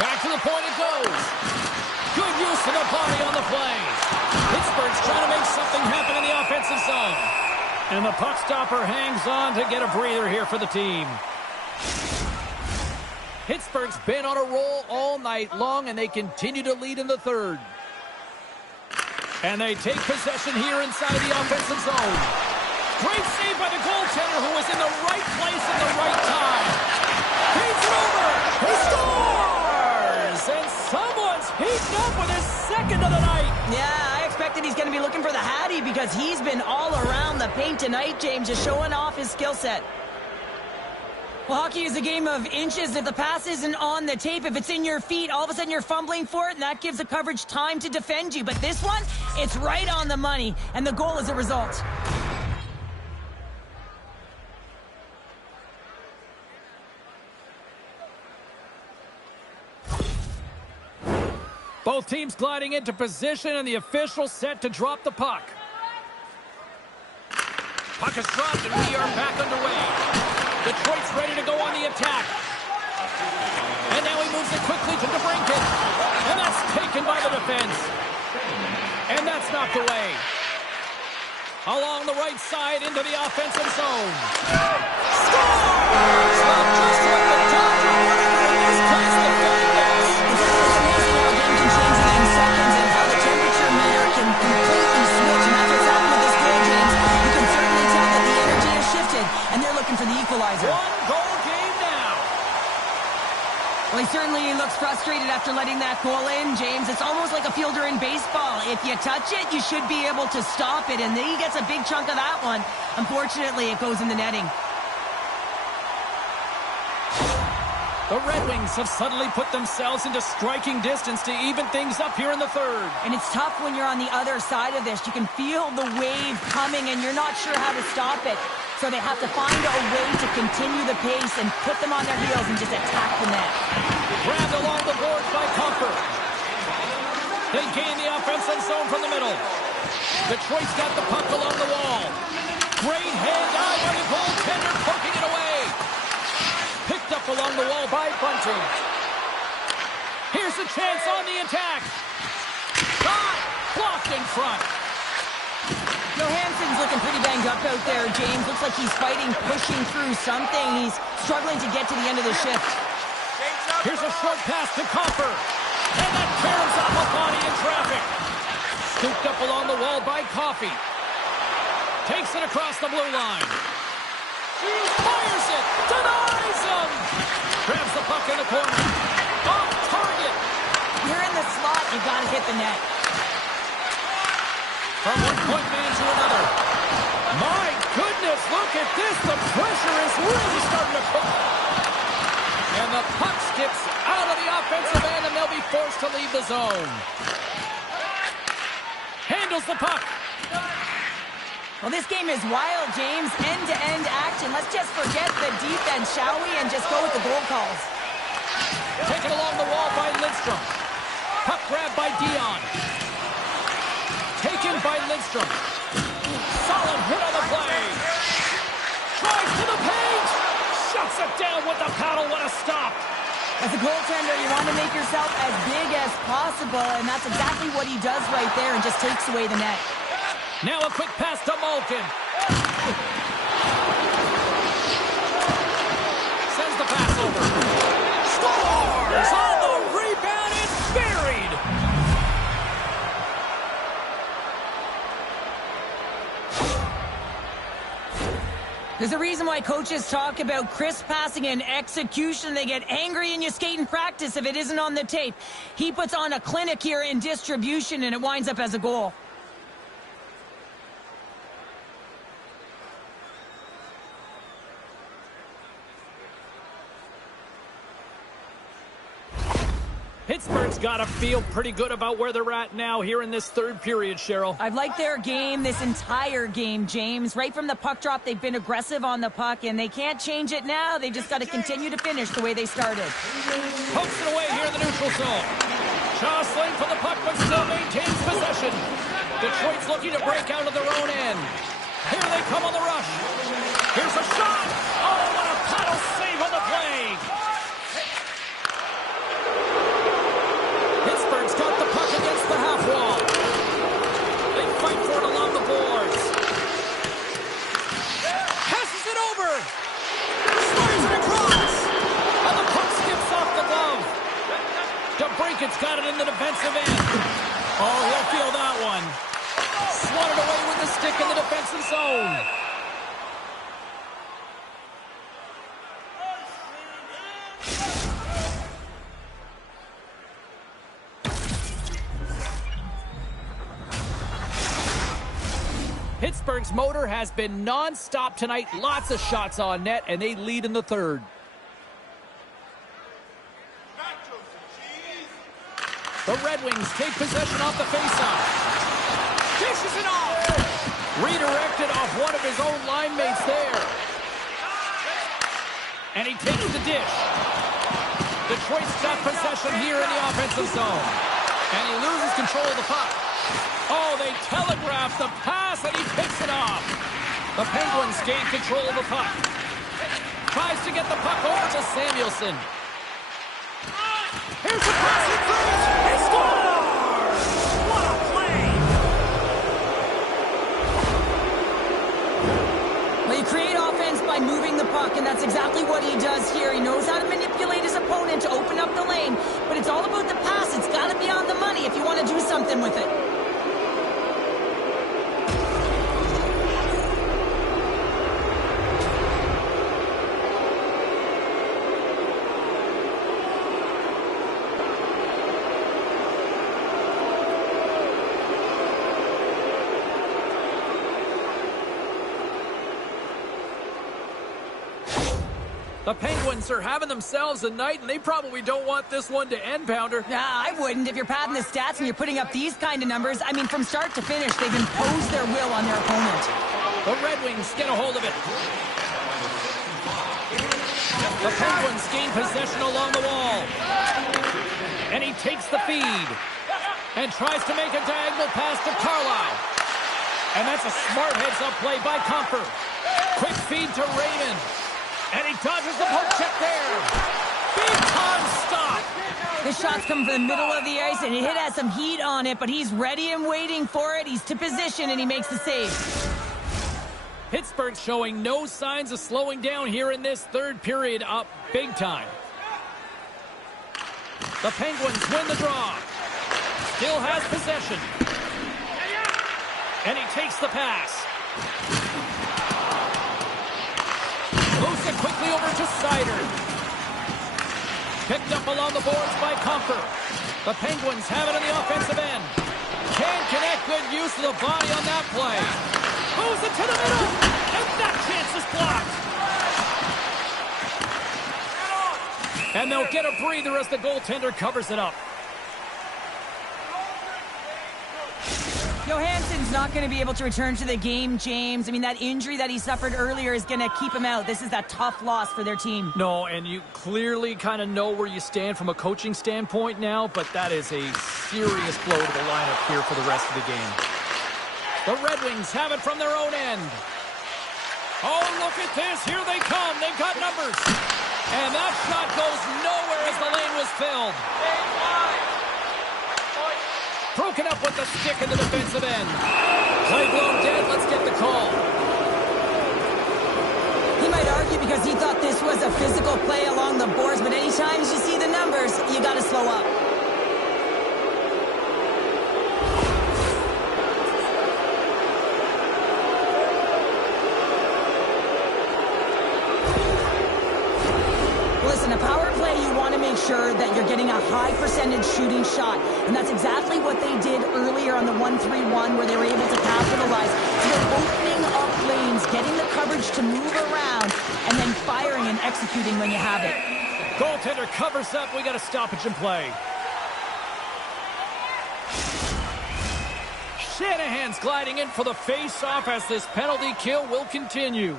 Back to the point it goes. Good use of the body on the play. Pittsburgh's trying to make something happen in the offensive zone. And the puck stopper hangs on to get a breather here for the team. Pittsburgh's been on a roll all night long, and they continue to lead in the 3rd. And they take possession here inside the offensive zone. Great save by the goaltender, who was in the right place at the right time. Feeds it over. He scores! And someone's heating up with his second of the night. Yeah, I expected he's going to be looking for the Hattie because he's been all around the paint tonight, James, just showing off his skill set. Well, hockey is a game of inches. If the pass isn't on the tape, if it's in your feet, all of a sudden you're fumbling for it, and that gives the coverage time to defend you. But this one, it's right on the money, and the goal is a result. Both teams gliding into position, and the official set to drop the puck. Puck is dropped, and we are back underway. Detroit's ready to go on the attack. And now he moves it quickly to DeBrincat. And that's taken by the defense. And that's knocked away. Along the right side into the offensive zone. Scores! Not just like the Dodger whatever in this case, the fan base. It's amazing how a game can change within seconds and how the temperature meter can completely switch. And that's what's happened with this goal, James. You can certainly tell that the energy has shifted, and they're looking for the equalizer. One-goal game now. Well, he certainly looks frustrated after letting that goal in, James. It's almost like a fielder in baseball. If you touch it, you should be able to stop it, and then he gets a big chunk of that one. Unfortunately, it goes in the netting. The Red Wings have suddenly put themselves into striking distance to even things up here in the third. And it's tough when you're on the other side of this. You can feel the wave coming, and you're not sure how to stop it. So they have to find a way to continue the pace and put them on their heels and just attack the net. Grabbed along the boards by Comfort. They gain the offensive zone from the middle. Detroit's got the puck along the wall. Great head dive by the goaltender, poking it away. Picked up along the wall by Bunting. Here's a chance on the attack. Shot! Blocked in front. Johansson's looking pretty banged up out there, James. Looks like he's fighting, pushing through something. He's struggling to get to the end of the shift. Here's a short pass to Comfort. And that caroms off a body in traffic. Scooped up along the wall by Coffey. Takes it across the blue line. Fires it! Denies him! Grabs the puck in the corner. Off target! You're in the slot, you gotta hit the net. From one point man to another. My goodness, look at this! The pressure is really starting to cook. And the puck skips out of the offensive end, and they'll be forced to leave the zone. Handles the puck. Well, this game is wild, James. End-to-end action. Let's just forget the defense, shall we? And just go with the goal calls. Taken along the wall by Lidstrom. Puck grabbed by Dion. Taken by Lidstrom. Solid hit on the play. Drives to the paint. Shuts it down with the paddle. What a stop. As a goaltender, you want to make yourself as big as possible, and that's exactly what he does right there and just takes away the net. Now a quick pass to Malkin. Sends the pass over. Scores! On the rebound, it's buried! There's a reason why coaches talk about crisp passing and execution. They get angry and you skate in practice if it isn't on the tape. He puts on a clinic here in distribution, and it winds up as a goal. Pittsburgh's got to feel pretty good about where they're at now here in this third period, Cheryl. I've liked their game this entire game, James. Right from the puck drop, they've been aggressive on the puck, and they can't change it now. They just got to continue to finish the way they started. Pokes it away here in the neutral zone. Jostling for the puck, but still maintains possession. Detroit's looking to break out of their own end. Here they come on the rush. Here's a shot. Oh, what a paddle save on the play. Pittsburgh's got the puck against the half wall. They fight for it along the boards. Passes it over. Slurs it across. And the puck skips off the glove. DeBrincat's got it in the defensive end. Oh, he'll feel that one. Swatted away with the stick in the defensive zone. Pittsburgh's motor has been non-stop tonight. Lots of shots on net, and they lead in the third. The Red Wings take possession off the faceoff. Dishes it off. Redirected off one of his own line mates there. And he takes the dish. Detroit's got possession here in the offensive zone. And he loses control of the puck. Oh, they telegraph the pass, and he picks it off. The Penguins gain control of the puck. Tries to get the puck over to Samuelson. Here's the pass, he throws, he scores! What a play! Well, you create offense by moving the puck, and that's exactly what he does here. He knows how to manipulate his opponent to open up the lane, but it's all about the pass. It's got to be on the money if you want to do something with it. The Penguins are having themselves a night, and they probably don't want this one to end, Pounder. Nah, I wouldn't. If you're padding the stats and you're putting up these kind of numbers, I mean, from start to finish, they've imposed their will on their opponent. The Red Wings get a hold of it. The Penguins gain possession along the wall. And he takes the feed. And tries to make a diagonal pass to Carlisle. And that's a smart heads-up play by Comfort. Quick feed to Raymond. And he dodges the poke check there. Big time stop. This shot's coming from the middle of the ice, and it has some heat on it, but he's ready and waiting for it. He's to position, and he makes the save. Pittsburgh showing no signs of slowing down here in this third period, up big time. The Penguins win the draw. Still has possession. And he takes the pass. Moves it quickly over to Seider. Picked up along the boards by Comfort. The Penguins have it on the offensive end. Can't connect. Good use of the body on that play. Moves it to the middle. And that chance is blocked. And they'll get a breather as the goaltender covers it up. Johansson's not going to be able to return to the game, James. I mean, that injury that he suffered earlier is going to keep him out. This is a tough loss for their team. No, and you clearly kind of know where you stand from a coaching standpoint now, but that is a serious blow to the lineup here for the rest of the game. The Red Wings have it from their own end. Oh, look at this. Here they come. They've got numbers. And that shot goes nowhere as the lane was filled. Broken up with the stick in the defensive end. Play blown dead. Let's get the call. He might argue because he thought this was a physical play along the boards, but anytime you see the numbers, you got to slow up. Listen, a power play, you want to make sure that you're getting a high percentage shooting shot. And that's exactly what they did earlier on the 1-3-1, where they were able to capitalize. So they're opening up lanes, getting the coverage to move around, and then firing and executing when you have it. Goaltender covers up. We got a stoppage in play. Shanahan's gliding in for the face-off as this penalty kill will continue.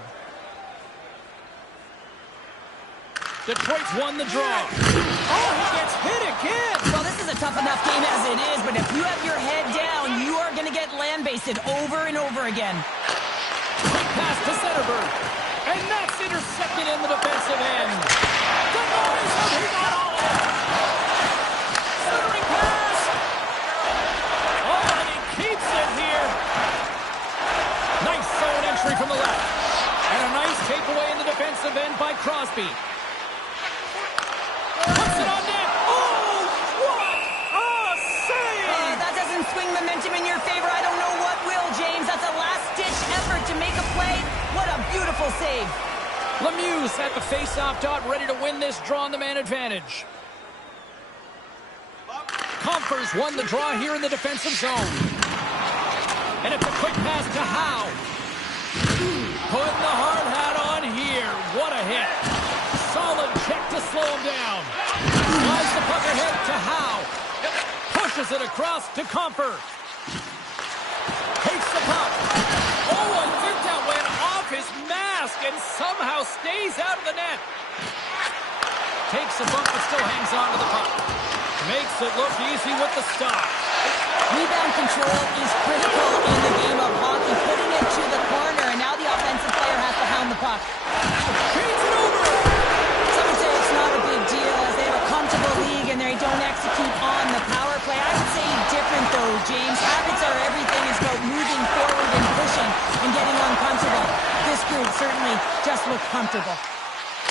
Detroit's won the draw. Oh, he gets hit again. Well, this is a tough enough game as it is, but if you have your head down, you are going to get land-basted over and over again. Quick pass to Zetterberg. And that's intercepted in the defensive end. The boys have he got all in. Centering pass. Oh, and he keeps it here. Nice zone entry from the left. And a nice takeaway in the defensive end by Crosby. Puts it on net. Oh, what a save! That doesn't swing momentum in your favor. I don't know what will, James. That's a last-ditch effort to make a play. What a beautiful save. Lemieux at the face-off dot, ready to win this draw on the man advantage. Comfort's won the draw here in the defensive zone. And it's a quick pass to Howe. putting the hard hat on here. What a hit. Solid check to slow him down. Slides the puck ahead to Howe. Pushes it across to Comfort. Takes the puck. Oh, I think that went off his mask and somehow stays out of the net. Takes a bump but still hangs on to the puck. Makes it look easy with the stop. Rebound control is critical in the game of hockey. Putting it to the corner, and now the offensive player has to hound the puck. Change it over. Some would say it's not a big deal as they have a comfortable league and they don't execute on the power play. I would say different though, James. Habits are everything. It's about moving forward and pushing and getting uncomfortable. This group certainly just looked comfortable.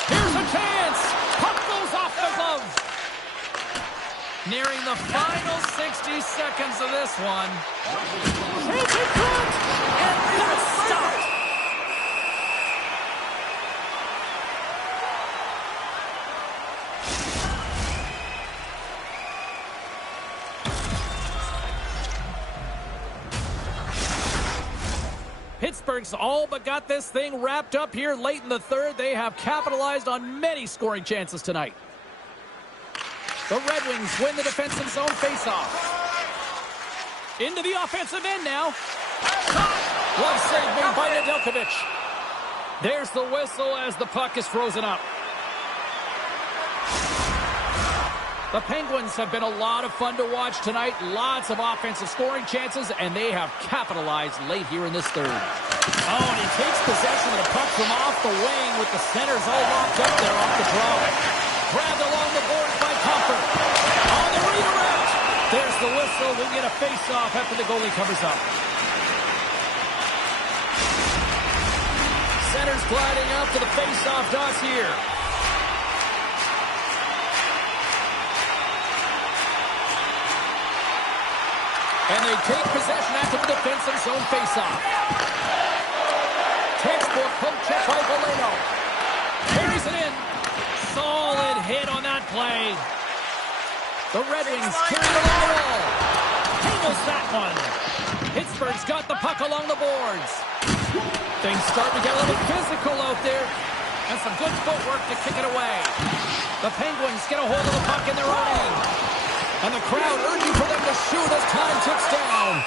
Here's a chance. Puck goes off the glove. Nearing the final 60 seconds of this one. Take it front, and that's stopped. Pittsburgh's all but got this thing wrapped up here late in the third. They have capitalized on many scoring chances tonight. The Red Wings win the defensive zone faceoff. Into the offensive end now. Glove save made by Nedeljkovic. There's the whistle as the puck is frozen up. The Penguins have been a lot of fun to watch tonight. Lots of offensive scoring chances, and they have capitalized late here in this third. Oh, and he takes possession of the puck from off the wing with the centers all locked up there off the draw. Grabbed along the boards by Comfort. On the redirect. There's the whistle. We get a face-off after the goalie covers up. Centers gliding up to the face-off dots here. And they take possession after the defensive zone face-off. Textbook poke check by Valeno. Carries it in. Solid hit on that play. The Red Wings carry it along the wall. Handles that one. Pittsburgh's got the puck along the boards. Things starting to get a little physical out there. And some good footwork to kick it away. The Penguins get a hold of the puck in their own end. And the crowd urging for them to shoot as time ticks down.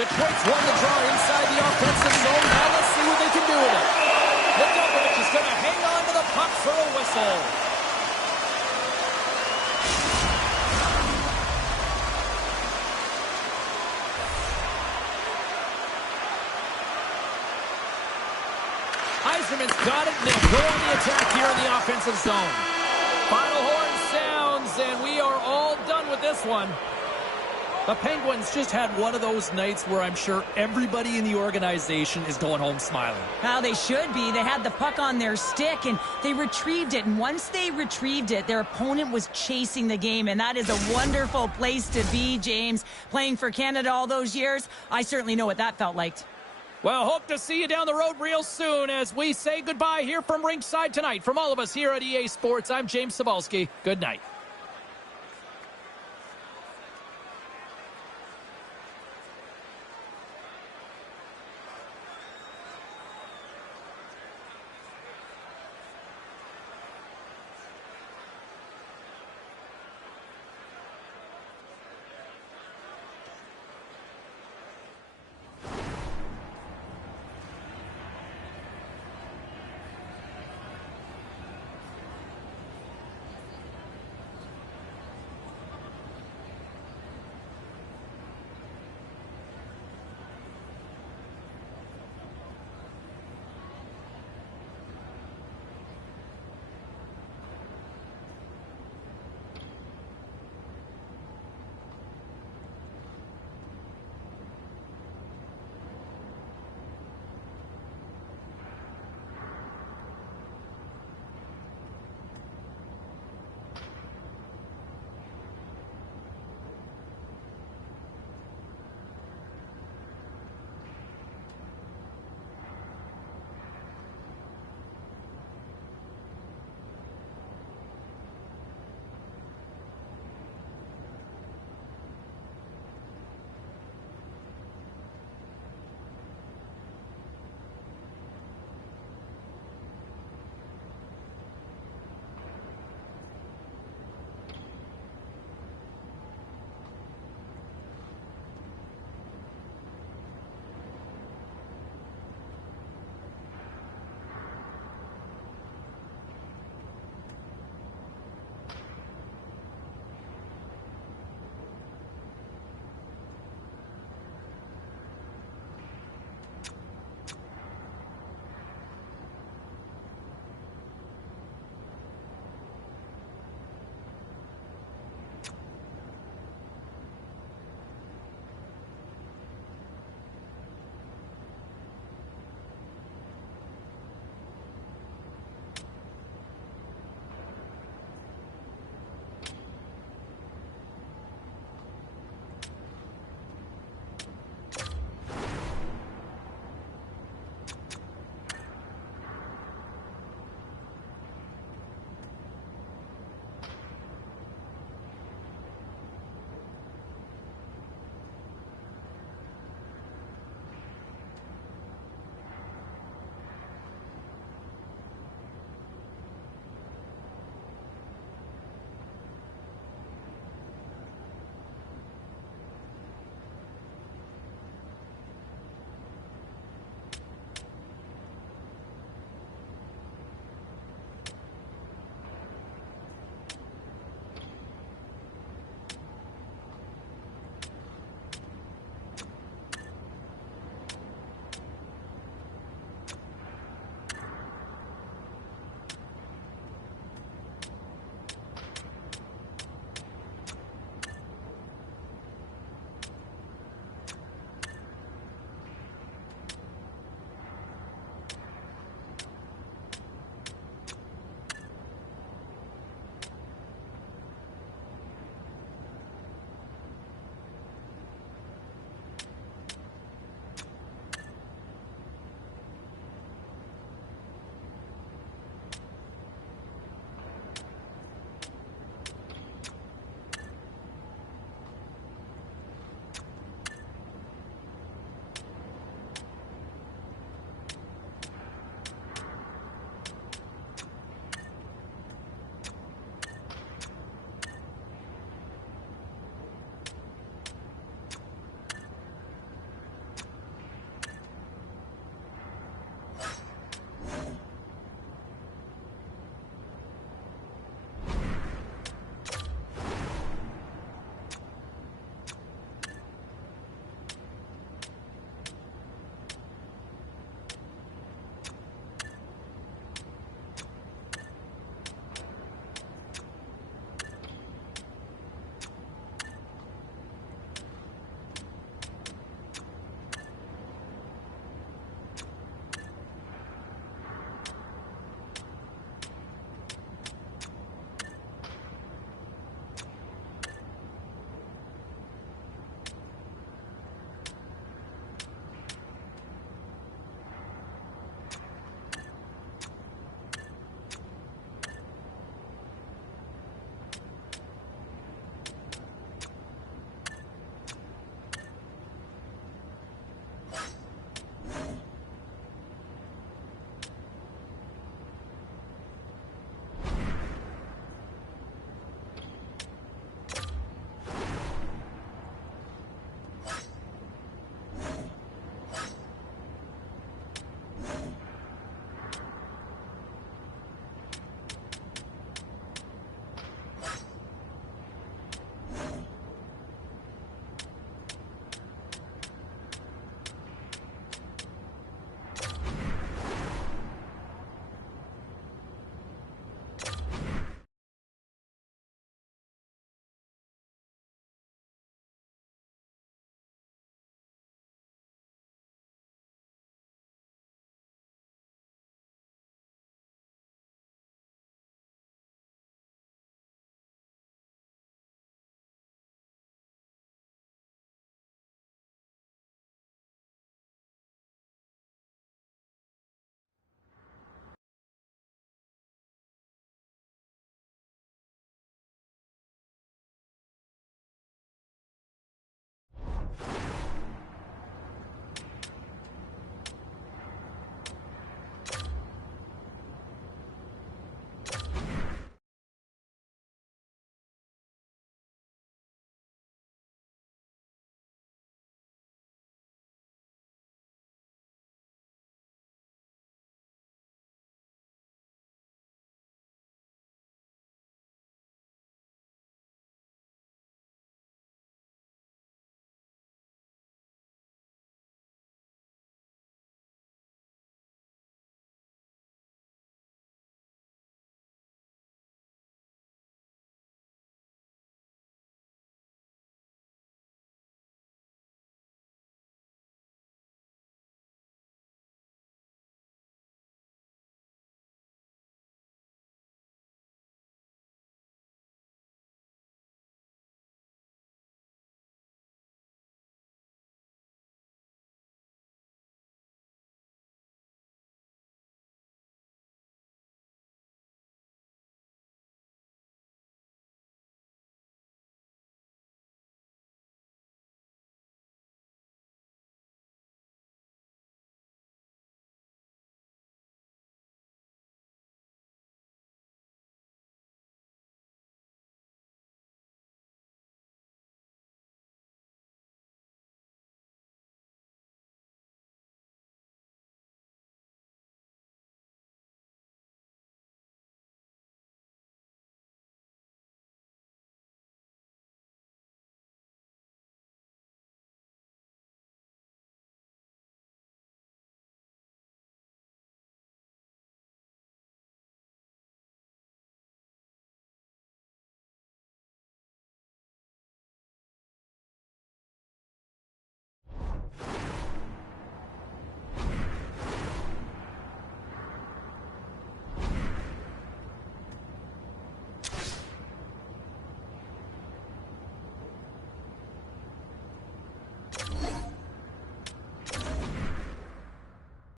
Detroit's won the draw inside the offensive zone. Now let's see what they can do with it. Nedeljkovic is going to hang on to the puck for a whistle. Yzerman's got it, and they go on the attack here in the offensive zone. Final horn sounds, and we are all done with this one. The Penguins just had one of those nights where I'm sure everybody in the organization is going home smiling. Well, they should be. They had the puck on their stick, and they retrieved it. And once they retrieved it, their opponent was chasing the game. And that is a wonderful place to be, James. Playing for Canada all those years, I certainly know what that felt like. Well, hope to see you down the road real soon as we say goodbye here from Rinkside tonight. From all of us here at EA Sports, I'm James Cebulski. Good night.